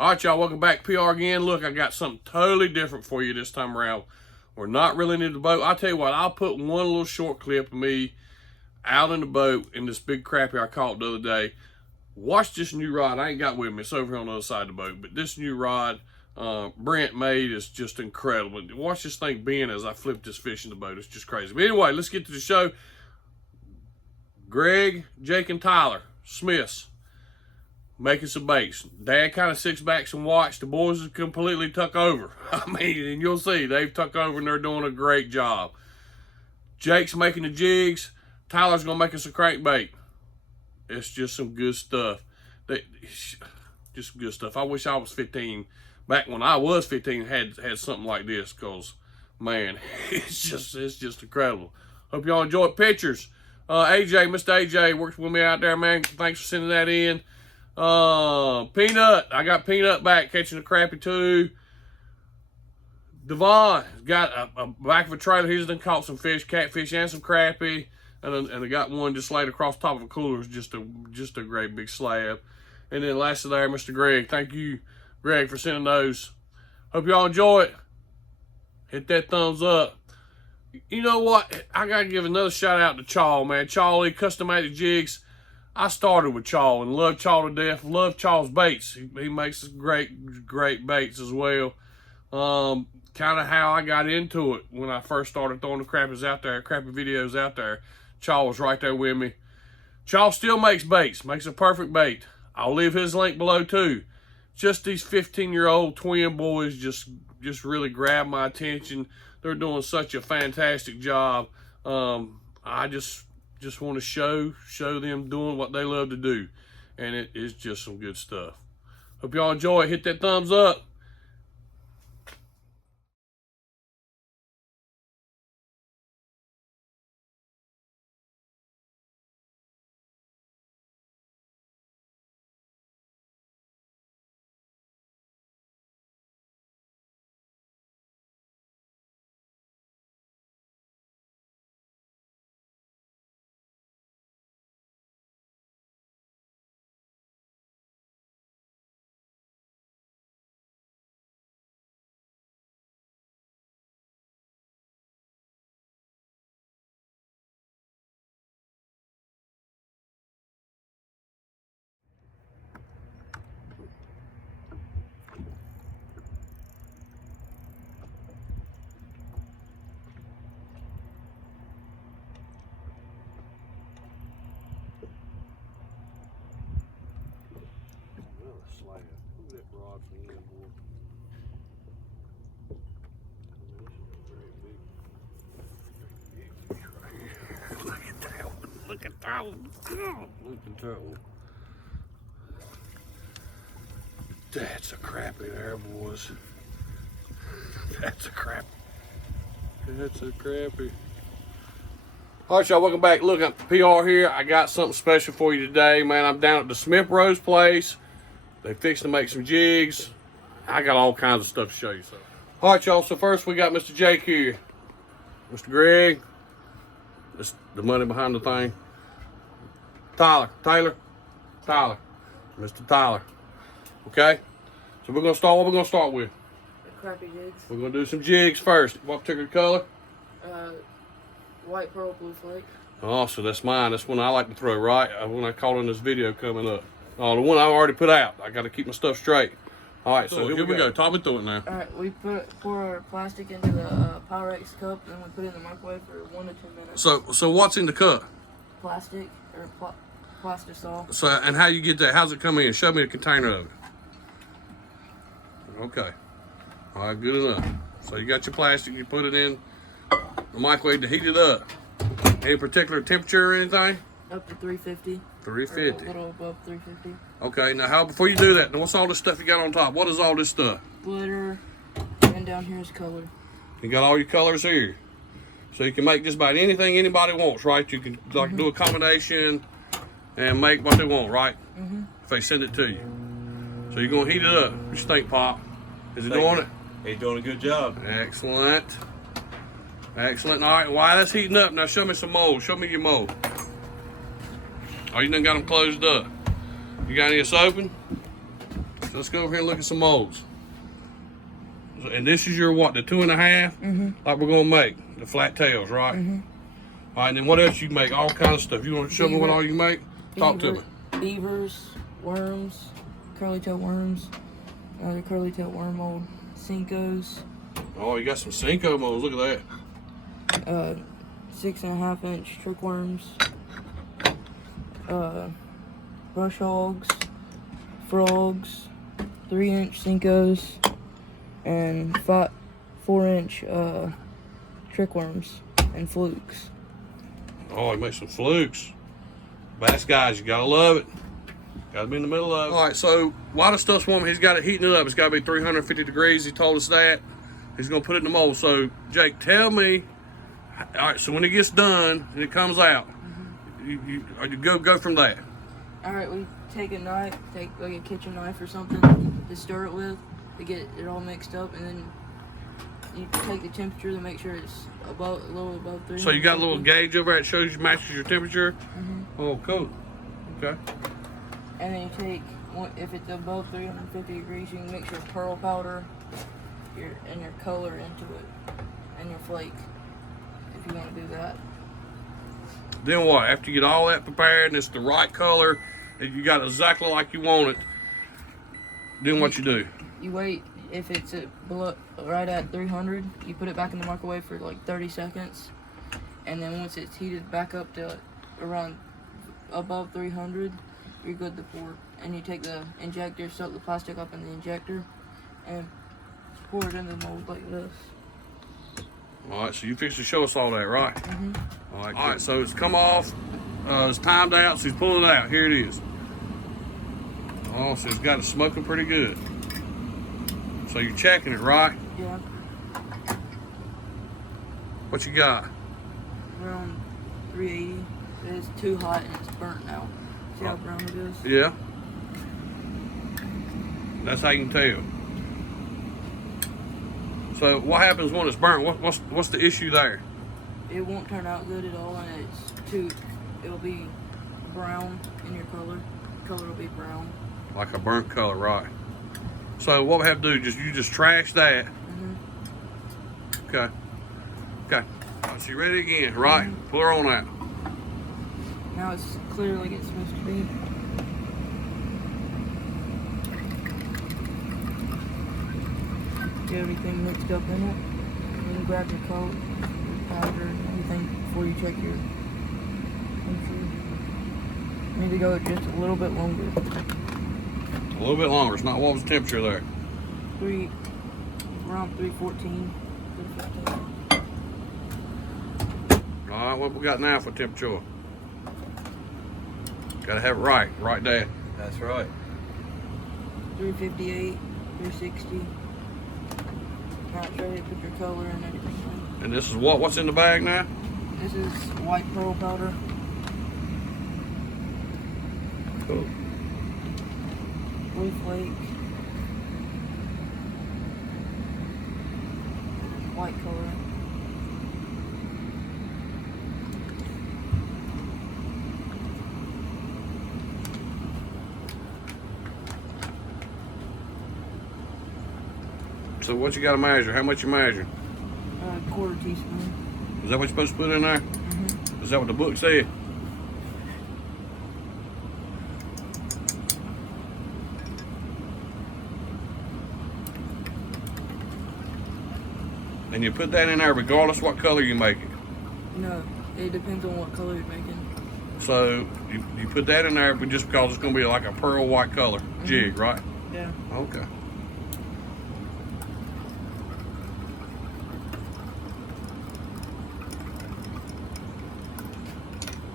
All right, y'all, welcome back. PR again. Look, I got something totally different for you this time around. We're not really in the boat. I'll tell you what, I'll put one little short clip of me out in the boat in this big crappie I caught the other day. Watch this new rod. I ain't got with me. It's over here on the other side of the boat. But this new rod Brent made is just incredible. Watch this thing bend as I flip this fish in the boat. It's just crazy. But anyway, let's get to the show. Greg, Jake, and Tyler Smiths making some baits. Dad kind of sits back and watched. The boys have completely took over. I mean, and you'll see, they've took over and they're doing a great job. Jake's making the jigs. Tyler's going to make us a crankbait. It's just some good stuff. Just good stuff. I wish I was 15. Back when I was 15, had something like this, because, man, it's just incredible. Hope y'all enjoyed pictures. AJ, Mr. AJ works with me out there, man. Thanks for sending that in. Peanut, I got Peanut back catching a crappie too. Devon got a back of a trailer. He's done caught some fish, catfish, and some crappie, and I got one just laid across the top of a cooler. It's just a great big slab. And then last of there, Mr. Greg. Thank you, Greg, for sending those. Hope y'all enjoy it. Hit that thumbs up. You know what? I gotta give another shout out to Chaw, man. Charlie, Custom-Made Jigs. I started with Chaw and love Chaw to death. Love Chaw's baits. He makes great baits as well. Kind of how I got into it when I first started throwing the crappies out there, crappie videos out there. Chaw was right there with me. Chaw still makes baits, makes a perfect bait. I'll leave his link below too. Just these 15-year-old twin boys just really grabbed my attention. They're doing such a fantastic job. I just want to show them doing what they love to do, and it is just some good stuff. Hope y'all enjoy it. Hit that thumbs up. Look at that one. Look at that one. That's a crappie there, boys. That's a crappie. That's a crappie. All right, y'all, welcome back. Look, I'm PR here. I got something special for you today, man. I'm down at the Smith Rose place. They fixed to make some jigs. I got all kinds of stuff to show you. So, all right, y'all. So first we got Mr. Jake here. Mr. Greg. That's the money behind the thing. Tyler. Mr. Tyler. Okay? So we're gonna start. What we're gonna start with? The crappie jigs. We're gonna do some jigs first. What particular color? White, pearl, blue flake. Oh, so that's mine. That's one I like to throw, right? When I caught in this video coming up. Oh, the one I already put out. I got to keep my stuff straight. All right, so here we go. Talk me through it now. All right, we pour our plastic into the Pyrex cup, and we put it in the microwave for 1 to 2 minutes. So what's in the cup? Plastic or plastisol. So, and how you get that? How's it come in? Show me the container of it. Okay. All right, good enough. So you got your plastic. You put it in the microwave to heat it up. Any particular temperature or anything? Up to 350. 350. A little above 350. Okay, now before you do that, what's all this stuff you got on top? What is all this stuff? Glitter, and down here is color. You got all your colors here. So you can make just about anything anybody wants, right? You can like do a combination and make what they want, right? If they send it to you. So you're gonna heat it up. What you think, Pop? Is it doing it? He's doing a good job. Excellent. Excellent. All right, while that's heating up, now show me some mold. Show me your mold. Oh, you done got them closed up. You got any that's open? So let's go over here and look at some molds. And this is your what, the 2.5? Like we're gonna make, the flat tails, right? All right, and then what else you make? All kinds of stuff. You want to show me what all you make? Talk to me. Beavers, worms, curly tail worms, another curly tail worm mold, Cincos. Oh, you got some Cinco molds. Look at that. 6.5 inch trick worms, brush hogs, frogs, 3 inch Cincos, and 4 inch trick worms and flukes. Oh, he makes some flukes. Bass guys, you gotta love it. Gotta be in the middle of it. All right, so while the stuff's warm, he's got it heating it up. It's gotta be 350 degrees. He told us that. He's gonna put it in the mold. So, Jake, tell me. All right, so when it gets done and it comes out, you go from there. All right, we take a knife, take like a kitchen knife or something to stir it with to get it all mixed up, and then you take the temperature to make sure it's a little above 300. So you got a little gauge over there that shows you matches your temperature. Oh, cool. Okay. And then you take if it's above 350 degrees, you can mix your pearl powder, your color into it, and your flake. If you want to do that. Then what? After you get all that prepared and it's the right color and you got exactly like you want it, then what you do? You wait. If it's right at 300, you put it back in the microwave for like 30 seconds, and then once it's heated back up to around above 300, you're good to pour. And you take the injector, soak the plastic up in the injector, and pour it in the mold like this. All right, so you fix to show us all that, right? All right, so it's come off. It's timed out, so he's pulling it out. Here it is. Oh, so it's got it smoking pretty good. So you're checking it, right? Yeah. What you got? Around 380. It's too hot and it's burnt now. See how brown it is? Yeah. That's how you can tell. So what happens when it's burnt? What's the issue there? It won't turn out good at all, and it'll be brown in your color. Color will be brown. Like a burnt color, right? So what we have to do? You just trash that. Okay. Okay. All right, so you ready again, right? Pull her on out. Now it's clear like it's supposed to be. Get everything mixed up in it. And then grab your coat, your powder, and everything before you check your temperature. You need to go just a little bit longer. A little bit longer. It's not. What was the temperature there? Around 314. 315. All right, what we got now for temperature? Gotta have it right there. That's right. 358, 360. Now it's ready to put your color and everything in. And this is what's in the bag now? This is white pearl powder. Cool. Blue flake. White color. So what you got to measure? How much you measure? Quarter teaspoon. Is that what you're supposed to put in there? Is that what the book said? And you put that in there regardless what color you make it? No, it depends on what color you're making. So you put that in there, but just because it's going to be like a pearl white color jig, right? Yeah. Okay.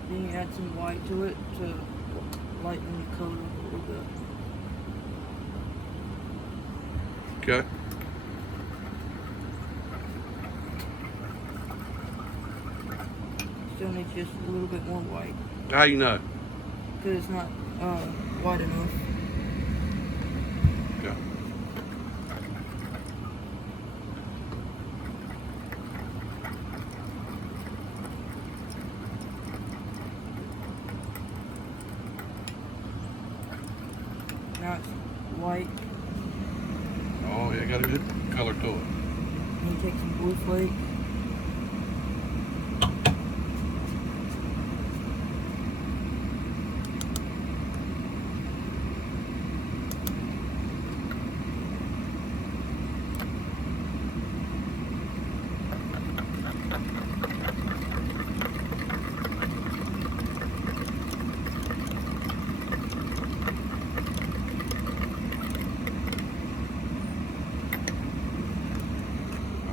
Then you add some white to it to lighten the color up a little bit. Okay. Still needs just a little bit more white. How you know? Because it's not white enough. Okay. Now it's white got a good color to it. And you take some blue flake.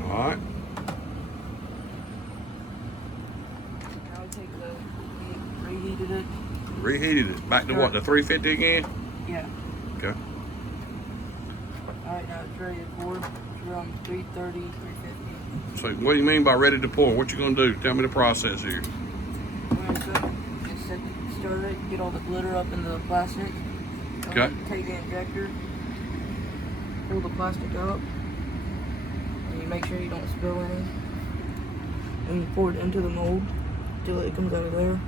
All right. Now we take the reheated it. Reheated it. Back to what, the 350 again? Yeah. Okay. Alright, now it's ready to pour. It's around 330, 350. So what do you mean by ready to pour? What you gonna do? Tell me the process here. We're gonna just stir it, get all the glitter up into the plastic. Okay. Take the injector, pull the plastic up, and you make sure you don't spill any. And you pour it into the mold till it comes out of there.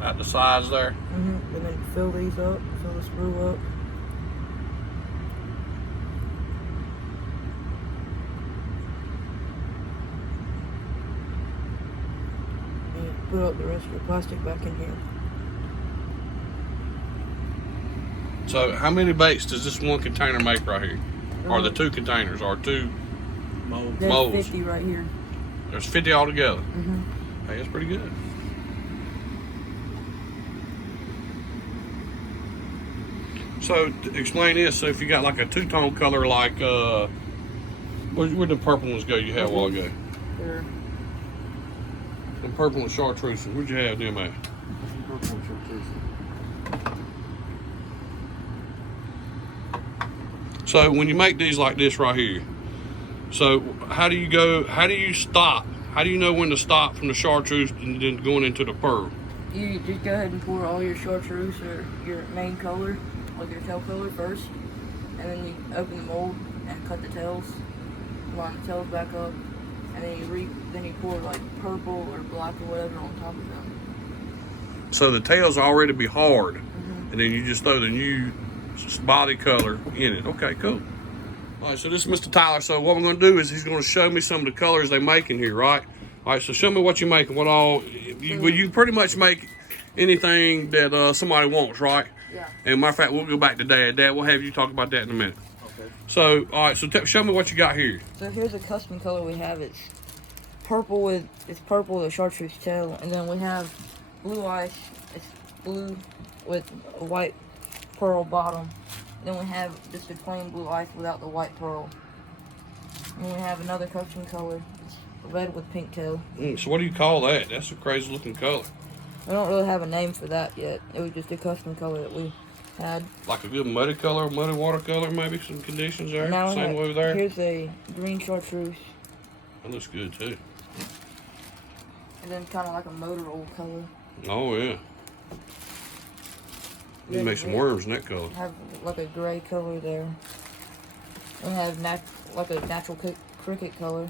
At the sides there. And then fill these up, fill the sprue up. And you put up the rest of your plastic back in here. So how many baits does this one container make right here? Or the two containers, or two molds? There's 50 right here. There's 50 altogether. Hey, that's pretty good. So explain this. So if you got like a two-tone color, like where'd the purple ones go you had a while ago? There. The purple and chartreuse. Where'd you have them at? So when you make these like this right here, so how do you stop? How do you know when to stop from the chartreuse and then going into the pearl? You just go ahead and pour all your chartreuse or your main color, like your tail color first, and then you open the mold and cut the tails, line the tails back up, and then you pour like purple or black or whatever on top of them. So the tails already be hard, and then you just throw the new body color in it. Okay, cool. All right, so this is Mr. Tyler. So what we're going to do is he's going to show me some of the colors they make in here, right? All right, so show me what you're making. What all? You pretty much make anything that somebody wants, right? Yeah. And matter of fact, we'll go back to Dad. Dad, we'll have you talk about that in a minute. Okay. So, all right, so show me what you got here. So here's a custom color we have. It's purple with a chartreuse tail, and then we have blue ice. It's blue with a white pearl bottom. Then we have just a plain blue ice without the white pearl. And we have another custom color. It's red with pink tail. So what do you call that? That's a crazy looking color. We don't really have a name for that yet. It was just a custom color that we had. Like a good muddy color, muddy watercolor, maybe some conditions there. Now we Same have- over there. Here's a green chartreuse. That looks good too. And then kind of like a motor oil color. Oh yeah. You Then make some we worms in that color. have like a gray color there. We have like a natural cricket color.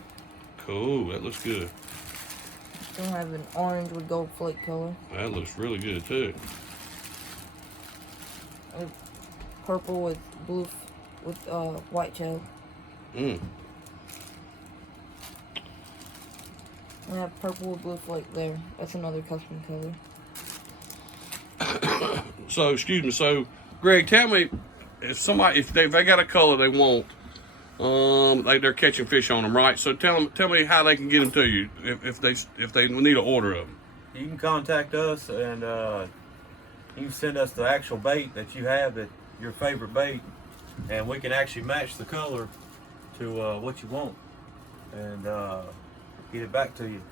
Cool, that looks good. Then we have an orange with gold flake color. That looks really good too. And purple with blue with white tail. Mm. We have purple with blue flake there. That's another custom color. So, excuse me. So, Greg, tell me if they got a color they want, like they're catching fish on them, right? So tell me how they can get them to you if they need an order of them. You can contact us and you can send us the actual bait that you have, that your favorite bait, and we can actually match the color to what you want and get it back to you.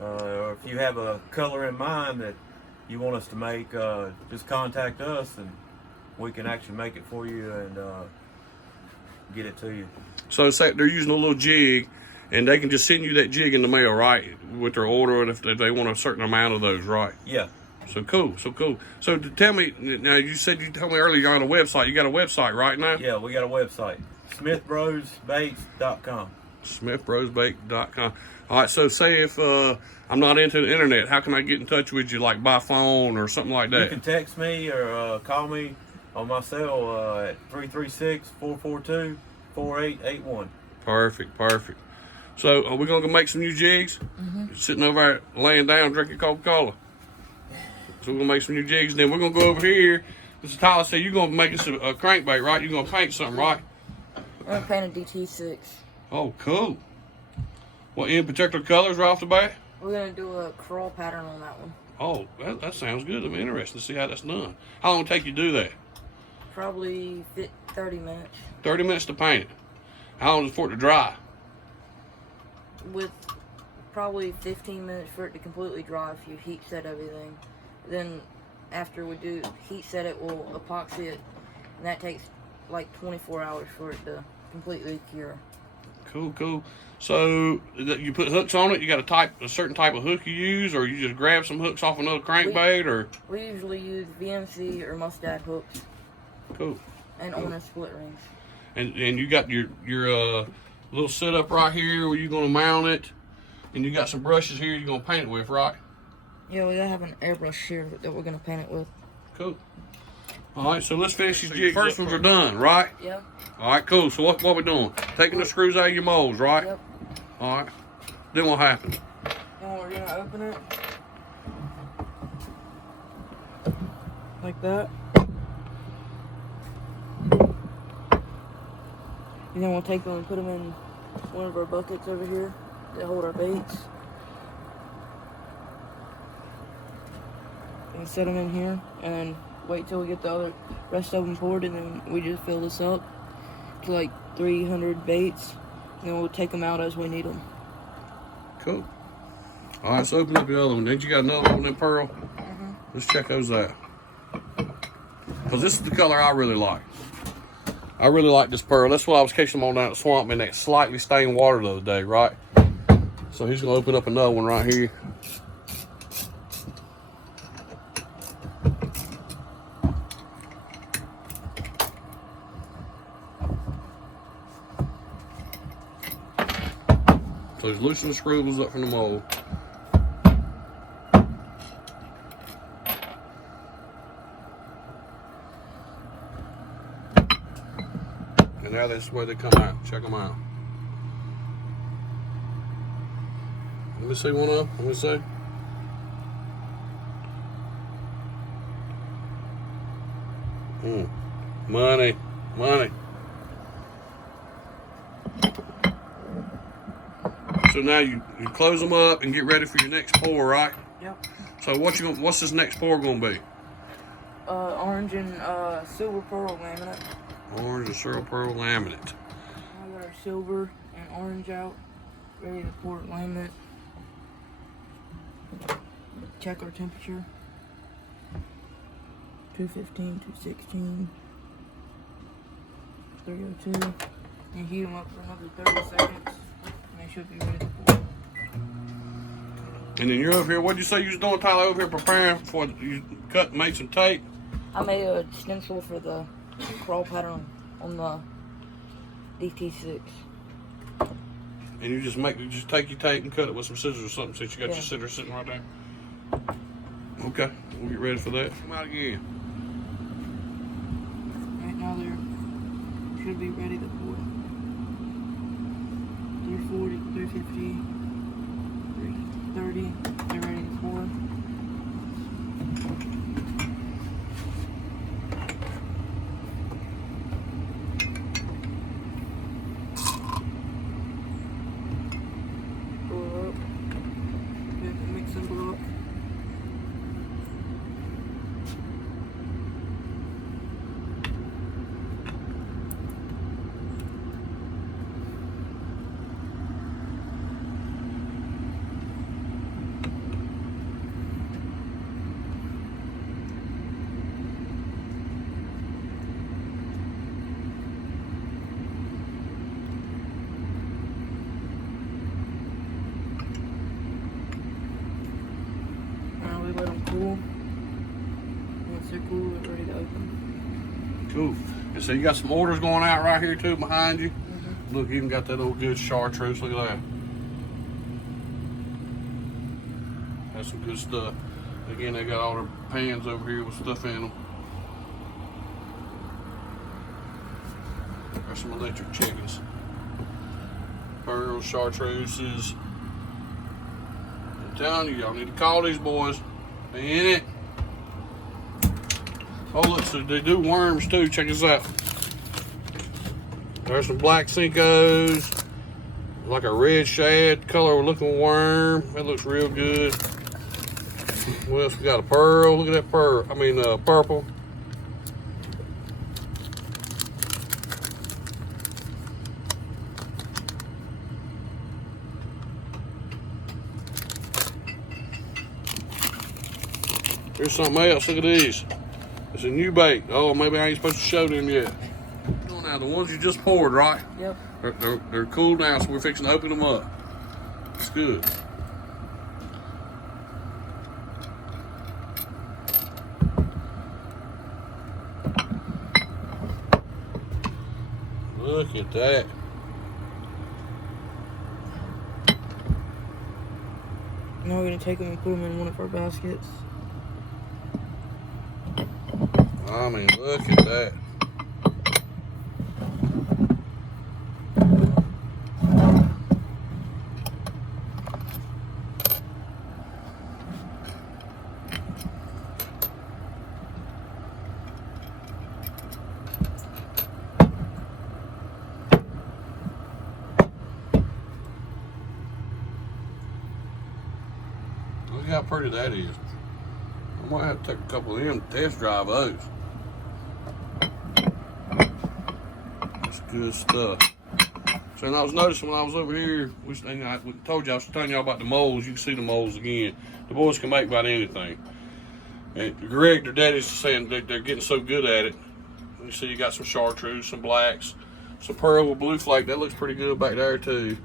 Or if you have a color in mind that you want us to make, just contact us and we can actually make it for you and get it to you. So say they're using a little jig, and they can just send you that jig in the mail, right? With their order, and if they want a certain amount of those, right? Yeah. So cool. So tell me now. You said you told me earlier you're on a website. You got a website right now? Yeah, we got a website, smithbrosbaits.com. smithbrosbait.com. All right. So say if I'm not into the internet, how can I get in touch with you, like by phone or something like that? You can text me or call me on my cell at 336-442-5885. 4881. Perfect, perfect. So are we gonna go make some new jigs? Sitting over there laying down drinking Coca-Cola. So we're gonna make some new jigs, and then we're gonna go over here. Mr. Tyler said you're gonna make us a crankbait, right? You're gonna paint something, right? I'm gonna paint a DT6. Oh, cool. What, in particular colors right off the bat? We're gonna do a crawl pattern on that one. Oh, that sounds good. I'm interested to see how that's done. How long will it take you to do that? Probably 30 minutes. 30 minutes to paint it. How long is it for it to dry? With probably 15 minutes for it to completely dry if you heat set everything. Then after we do heat set it, we'll epoxy it, and that takes like 24 hours for it to completely cure. Cool, cool. So you put hooks on it. You got a certain type of hook you use, or you just grab some hooks off another crankbait, or? We usually use VMC or Mustad hooks. Cool. And cool. on a split rings. And you got your little setup right here where you're gonna mount it, and you got some brushes here you're gonna paint it with, right? Yeah, we gotta have an airbrush here that we're gonna paint it with. Cool. All right, so let's finish these jigs. First ones are done, right? Yep. All right, cool. So what we doing? Taking the screws out of your molds, right? Yep. All right. Then what happens? And we're gonna open it like that. And then we'll take them and put them in one of our buckets over here that hold our baits. And set them in here, and then wait till we get the rest of them poured, and then we just fill this up to like 300 baits, and then we'll take them out as we need them. Cool. All right, so open up the other one. Then you got another one in pearl. Let's check those out. Because this is the color I really like. I really like this pearl. That's why I was catching them on down at the swamp in that slightly stained water the other day, right? So he's gonna open up another one right here. So he's loosening the screws up from the mold. And now that's where they come out. Check them out. Let me see one of them. Let me see. Money, money. So now you close them up and get ready for your next pour, right? Yep. So what's this next pour gonna be? Orange and silver pearl laminate. Orange and silver pearl laminate. I got our silver and orange out, ready to pour laminate. Check our temperature. 215, 216, 302. And heat them up for another 30 seconds. And they should be ready to pour. And then you're over here, what'd you say you was doing, Tyler, over here preparing for, you cut and made some tape? I made a stencil for the crawl pattern on the DT6. And you just take your tape and cut it with some scissors or something since you got your Yeah. scissors sitting right there. Okay, we'll get ready for that. Come out again. Right now they should be ready to pour. 340, 350, 330, they're ready to pour. Pour up. Get the mixing block. Now we let them cool. Once they're cool, we're ready to open. Cool. And so you got some orders going out right here too behind you. Look, you even got that old good chartreuse. Look at that. That's some good stuff. Again, they got all their pans over here with stuff in them. There's some electric chickens. Pearls, chartreuses. I'm telling you, y'all need to call these boys. They in it. Oh, look, so they do worms too. Check this out. There's some black Cincos. Like a red shad color looking worm. That looks real good. What else we got? A pearl. Look at that pearl. I mean, purple. Here's something else. Look at these. It's a new bait. Oh, maybe I ain't supposed to show them yet. Now, the ones you just poured, right? Yep. They're cool now, so we're fixing to open them up. It's good. Look at that. Now we're gonna take them and put them in one of our baskets. I mean, look at that. Look how pretty that is. I might have to take a couple of them to test drive those. That's good stuff. So, and I was noticing when I was over here, I told you, I was telling y'all about the moles. You can see the moles again. The boys can make about anything. And Greg, their daddy's saying they're getting so good at it. You see, you got some chartreuse, some blacks, some pearl with blue flake. That looks pretty good back there too.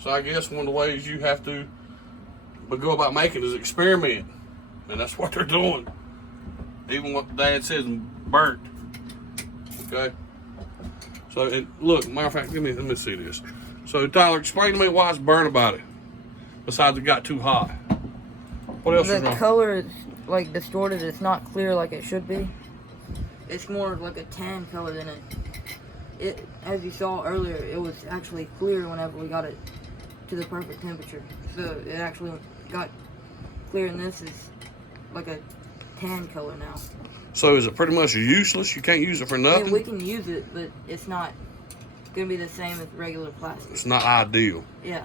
So I guess one of the ways you have to go about making is experiment, and that's what they're doing. Even what Dad says burnt. Okay. So, and look, matter of fact, let me see this. So, Tyler, explain to me why it's burnt about it. Besides, it got too hot. What else is The wrong? color is like distorted. It's not clear like it should be. It's more like a tan color than it. As you saw earlier, it was actually clear whenever we got it to the perfect temperature. So it actually got clear, and this is like a tan color now. So is it pretty much useless? You can't use it for I nothing? mean, we can use it, but it's not gonna be the same as regular plastic. It's not ideal. Yeah.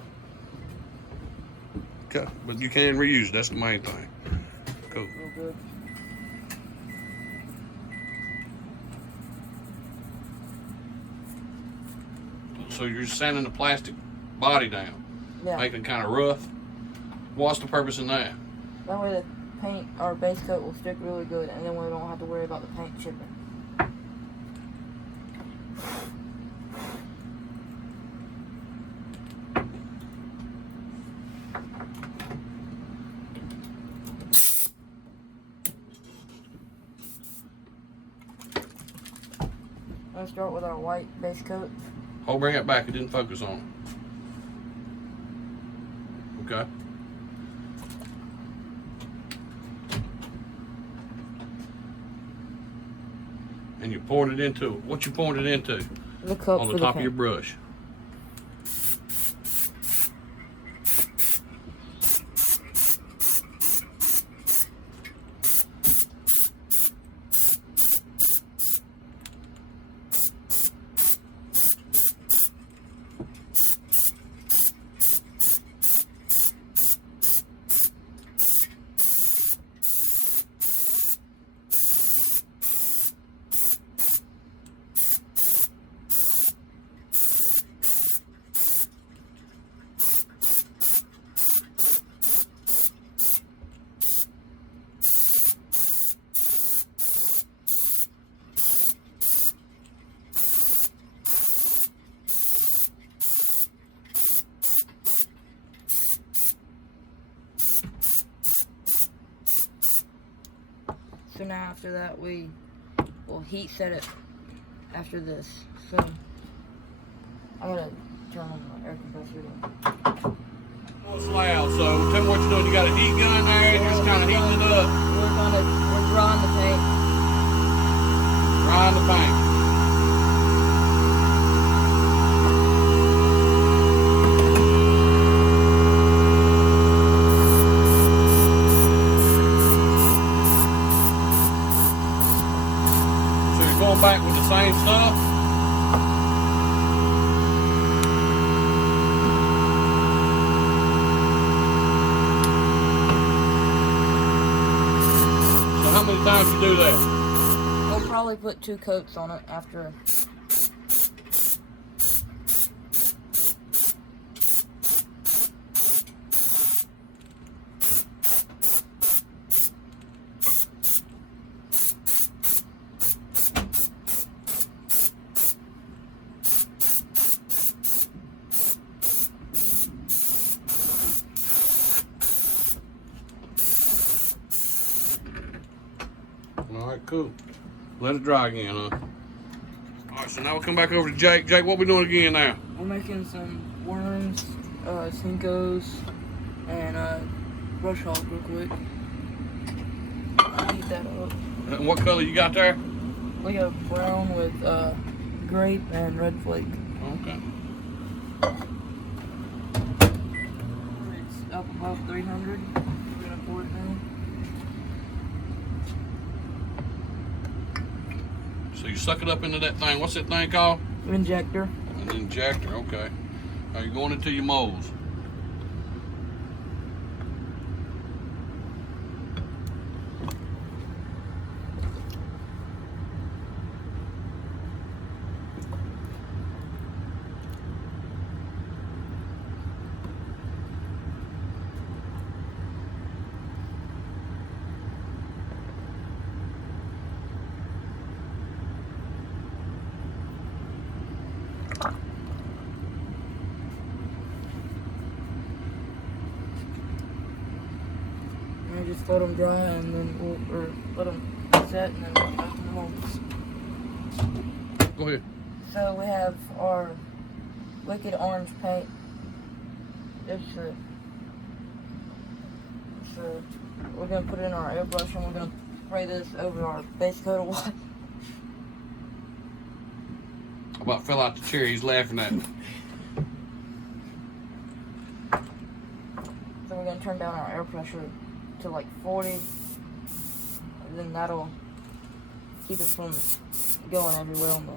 Okay, but you can reuse it. That's the main thing. Cool. Real good. So you're sanding the plastic body down, Yeah. making it kind of rough. What's the purpose in that? That way the paint, our base coat will stick really good, and then we don't have to worry about the paint chipping. Let's start with our white base coat. Oh, bring it back. It didn't focus on it. Okay. And you poured it into it. What you poured it into? The cup On for the top of paint. your brush. So now after that we will heat set it after this. So I gotta turn on the air compressor. Oh, it's loud, so tell me what you're doing. You got a heat gun there and you're just kind of heating it up. We're drying the paint. Drying the paint. stuff. So how many times you do that? I'll probably put 2 coats on it after. All right, cool. Let it dry again, huh? All right, so now we'll come back over to Jake. Jake, what we doing again now? We're making some worms, Cincos, and brush hog real quick. Heat that up. And what color you got there? We got brown with grape and red flake. Okay. It's up above 300. We're gonna pour it now. So you suck it up into that thing. What's that thing called? Injector. An injector, okay. Now you're going into your molds. And just let them dry, and then or let them set, and then we'll open the molds. Go ahead. So we have our liquid orange paint. We're gonna put it in our airbrush, and we're gonna spray this over our base coat of white. I about fell out the chair. He's laughing at me. So we're gonna turn down our air pressure to like 40, and then that'll keep it from going everywhere on the.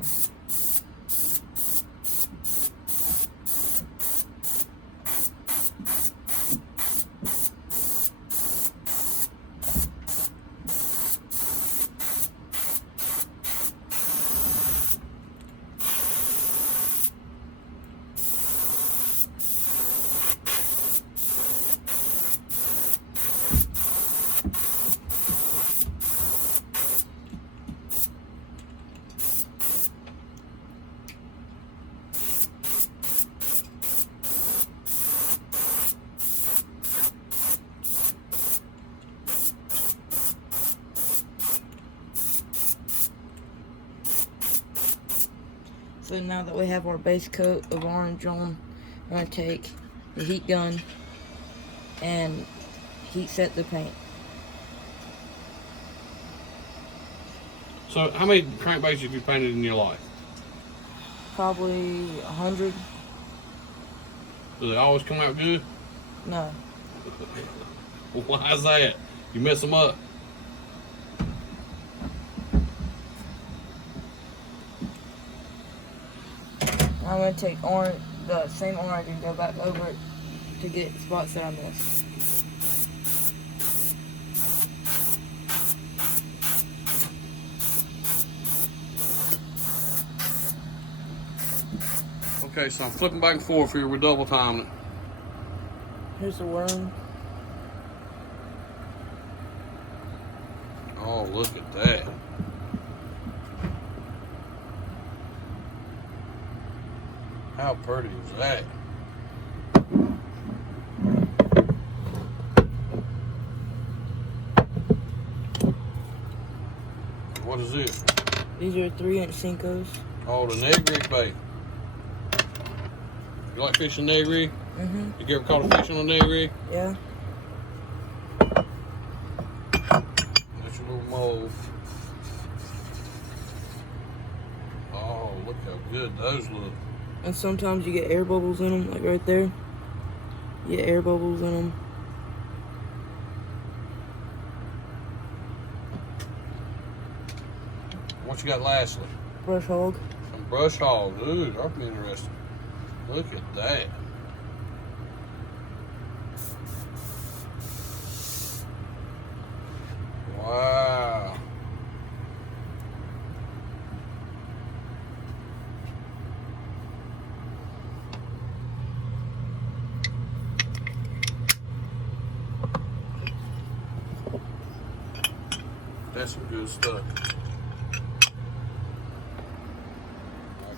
So now that we have our base coat of orange on, I'm going to take the heat gun and heat set the paint. So how many crankbaits have you painted in your life? Probably 100. Do they always come out good? No. Why is that? You mess them up. I'm going to take the same orange and go back over it to get spots that I missed. Okay, so I'm flipping back and forth here. We're double timing it. Here's the worm. Oh, look at that. How pretty is that? What is this? These are 3-inch Cincos. Oh, the negrig bait. You like fishing negrig? Mm-hmm. You ever caught a fish on a negrig? Yeah. That's your little mold. Oh, look how good those look. And sometimes you get air bubbles in them, like right there. You get air bubbles in them. What you got lastly? brush hog. Some brush hog. Ooh, that'll be interesting. Look at that. Wow. That's some good stuff.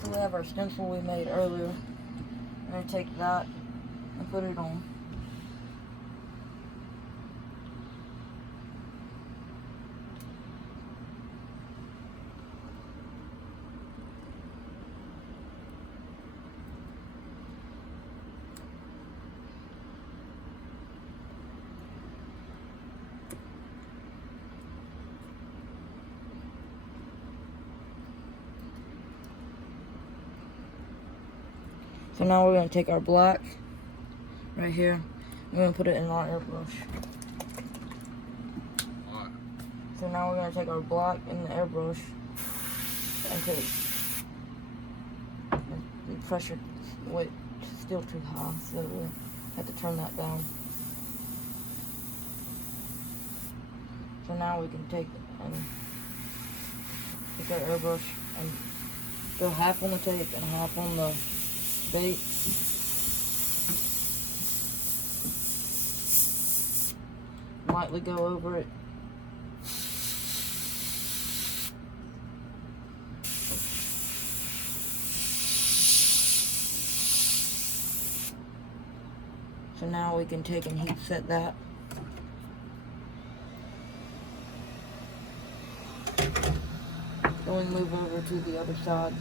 So we have our stencil we made earlier. I'm going to take that and put it on. So now we're going to take our black right here. We're going to put it in our airbrush. Alright. So now we're going to take our black in the airbrush and take the pressure weight still too high, so we have to turn that down. So now we can take our airbrush and go half on the tape and half on the bait. Lightly go over it. So now we can take and heat set that. Then we move over to the other side.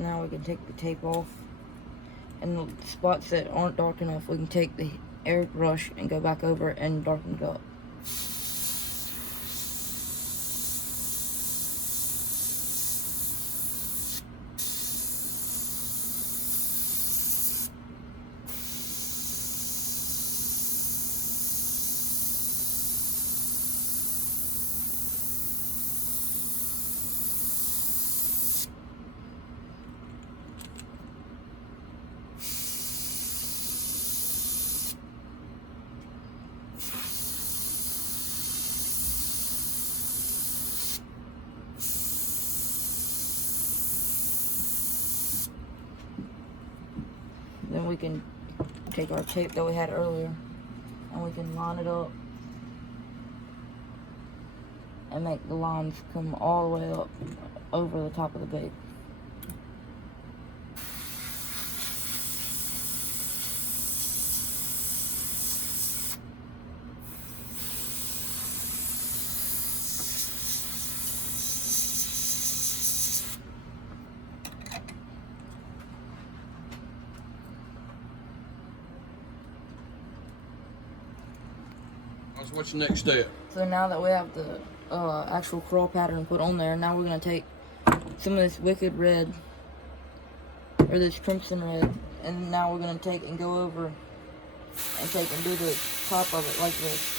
Now we can take the tape off, and the spots that aren't dark enough, we can take the airbrush and go back over and darken it up. Then we can take our tape that we had earlier and we can line it up and make the lines come all the way up over the top of the bait. What's the next step? So now that we have the actual crawl pattern put on there, now we're going to take some of this wicked red, or this crimson red, and now we're going to take and go over and take and do the top of it like this.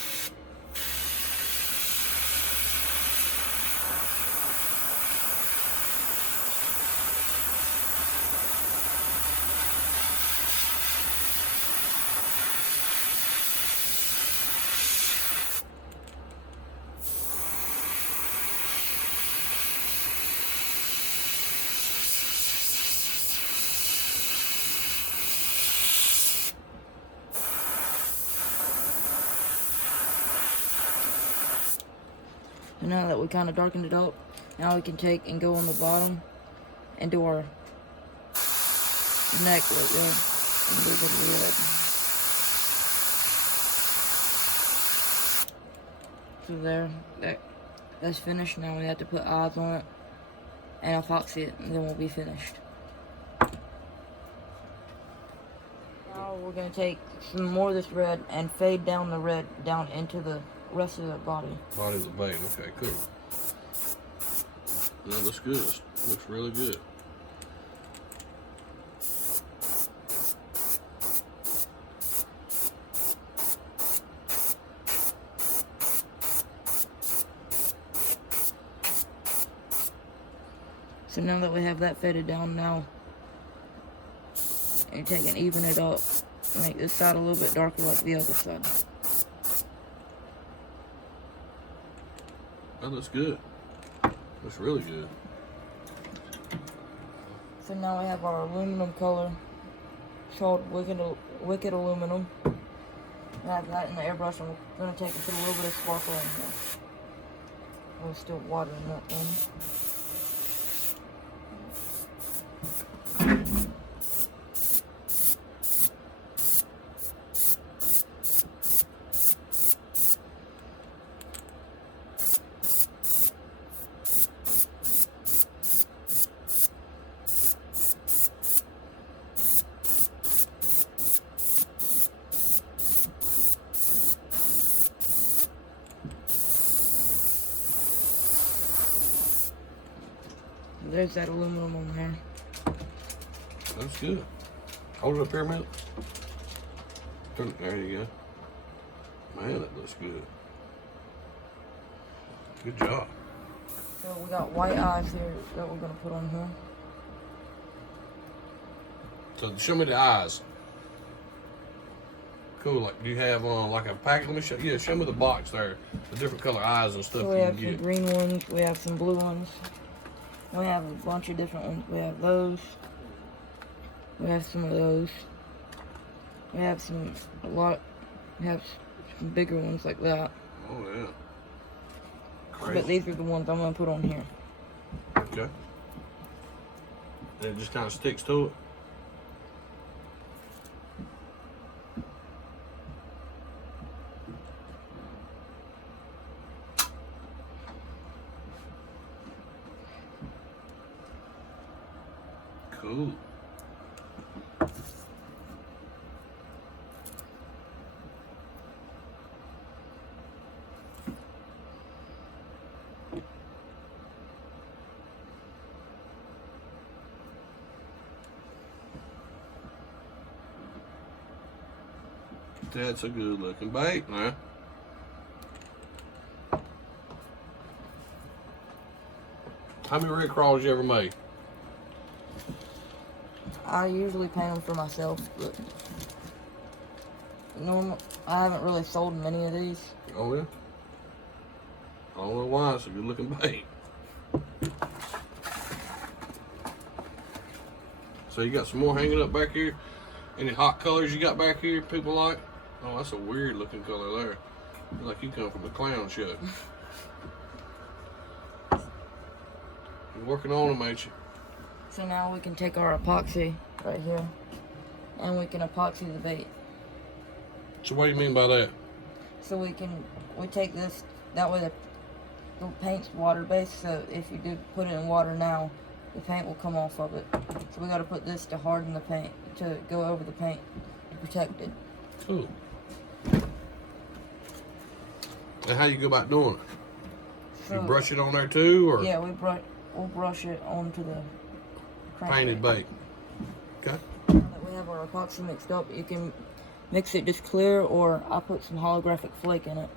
And now that we kind of darkened it up, now we can take and go on the bottom and do our neck right there. And do the red. So there, That's finished. Now we have to put eyes on it and epoxy it, and then we'll be finished. Now we're going to take some more of this red and fade down the red down into the rest of the body. Body of the bait. Okay, cool. That looks good. Looks really good. So now that we have that faded down, now you take and even it up. Make this side a little bit darker like the other side. That looks good. Looks really good. So now we have our aluminum color. It's called Wicked Aluminum. We have that in the airbrush, and we're going to take and put a little bit of sparkle in here. There's still water in that thing. There's that aluminum on there. That's good. Hold it up here a minute. There you go. Man, that looks good. Good job. So we got white eyes here that we're gonna put on here. So show me the eyes. Cool. Like, do you have like a packet? Let me show. Yeah, show me the box there. The different color eyes and stuff So we you have can some get. green ones. We have some blue ones. We have a bunch of different ones. We have those. We have some of those. We have we have some bigger ones like that. Oh yeah. But Crazy. these are the ones I'm gonna put on here. Okay. And it just kind of sticks to it. Cool. That's a good looking bait now. How many red crawls you ever made? I usually paint them for myself, but I haven't really sold many of these. Oh yeah. I don't know why. It's a good looking bait. So you got some more hanging up back here. Any hot colors you got back here people like? Oh, that's a weird looking color there. Looks like you come from the clown show. You're working on them, ain't you? So now we can take our epoxy right here, and we can epoxy the bait. So what do you mean by that? So we take this, that way the paint's water based, so if you do put it in water now, the paint will come off of it. So we gotta put this to harden the paint, to go over the paint, to protect it. Cool. And how you go about doing it? So, You brush it on there too, or yeah, we'll brush it onto the painted bait? Okay. Now that we have our epoxy mixed up, you can mix it just clear, or I put some holographic flake in it.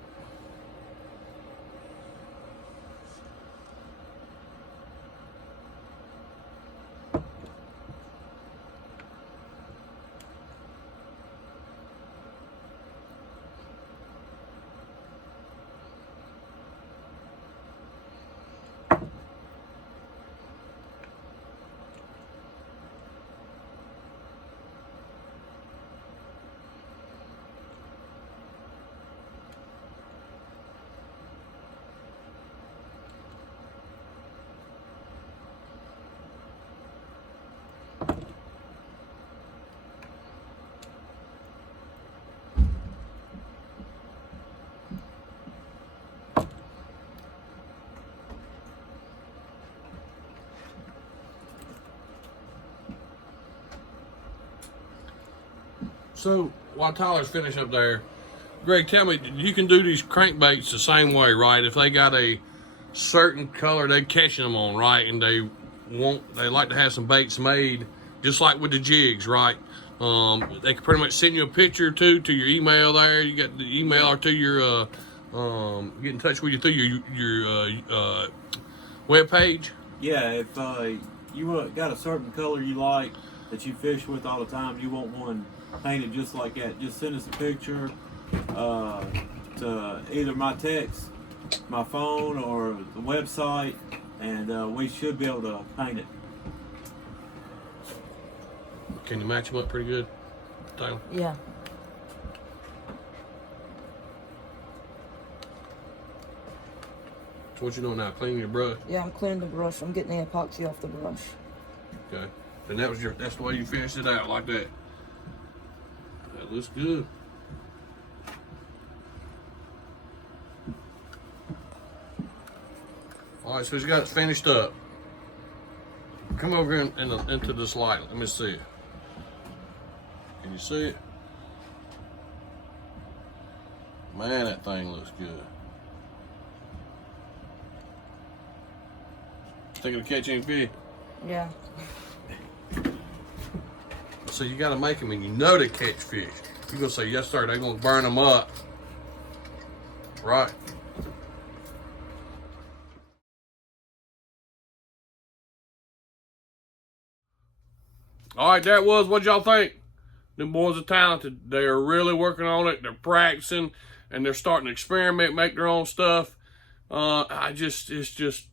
So while Tyler's finished up there, Greg, tell me, you can do these crankbaits the same way, right? If they got a certain color they catching them on, right? And they like to have some baits made, just like with the jigs, right? They can pretty much send you a picture to your email there. You got the email, or to your get in touch with you through your web page. Yeah, if you got a certain color you like that you fish with all the time, you want one painted just like that, just send us a picture to either my text, my phone, or the website, and we should be able to paint it. Can you match them up pretty good, Tyler? Yeah. So what you doing now? Cleaning your brush? Yeah, I'm cleaning the brush. I'm getting the epoxy off the brush. Okay. And that's the way you finished it out, like that. That looks good. All right, so you got it finished up. Come over here into this light. Let me see it. Can you see it? Man, that thing looks good. Think it'll catch any fish? Yeah. So you gotta make them, and you know they catch fish. You're gonna say, yes sir, they're gonna burn them up. Right. All right, that was, what y'all think? Them boys are talented. They are really working on it. They're practicing, and they're starting to experiment, make their own stuff. It's just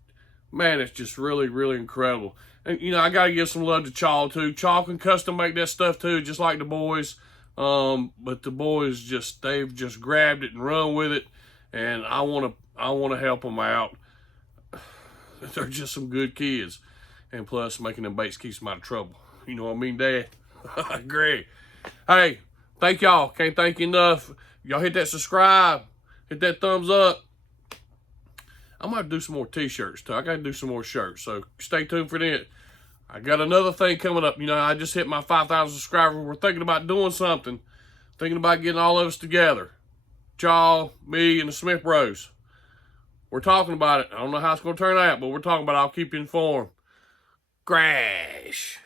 really, really incredible. And, you know, I got to give some love to Chaw, too. Chaw can custom make that stuff, too, just like the boys. But the boys they've just grabbed it and run with it. And I want to help them out. They're just some good kids. And plus, making them baits keeps them out of trouble. You know what I mean, Dad? Greg. Hey, thank y'all. Can't thank you enough. Y'all hit that subscribe. Hit that thumbs up. I'm going to do some more t-shirts, too. I got to do some more shirts. So stay tuned for that. I got another thing coming up. You know, I just hit my 5,000 subscribers. We're thinking about doing something. Thinking about getting all of us together. Y'all, me, and the Smith Bros. We're talking about it. I don't know how it's going to turn out, but we're talking about it. I'll keep you informed. Crash.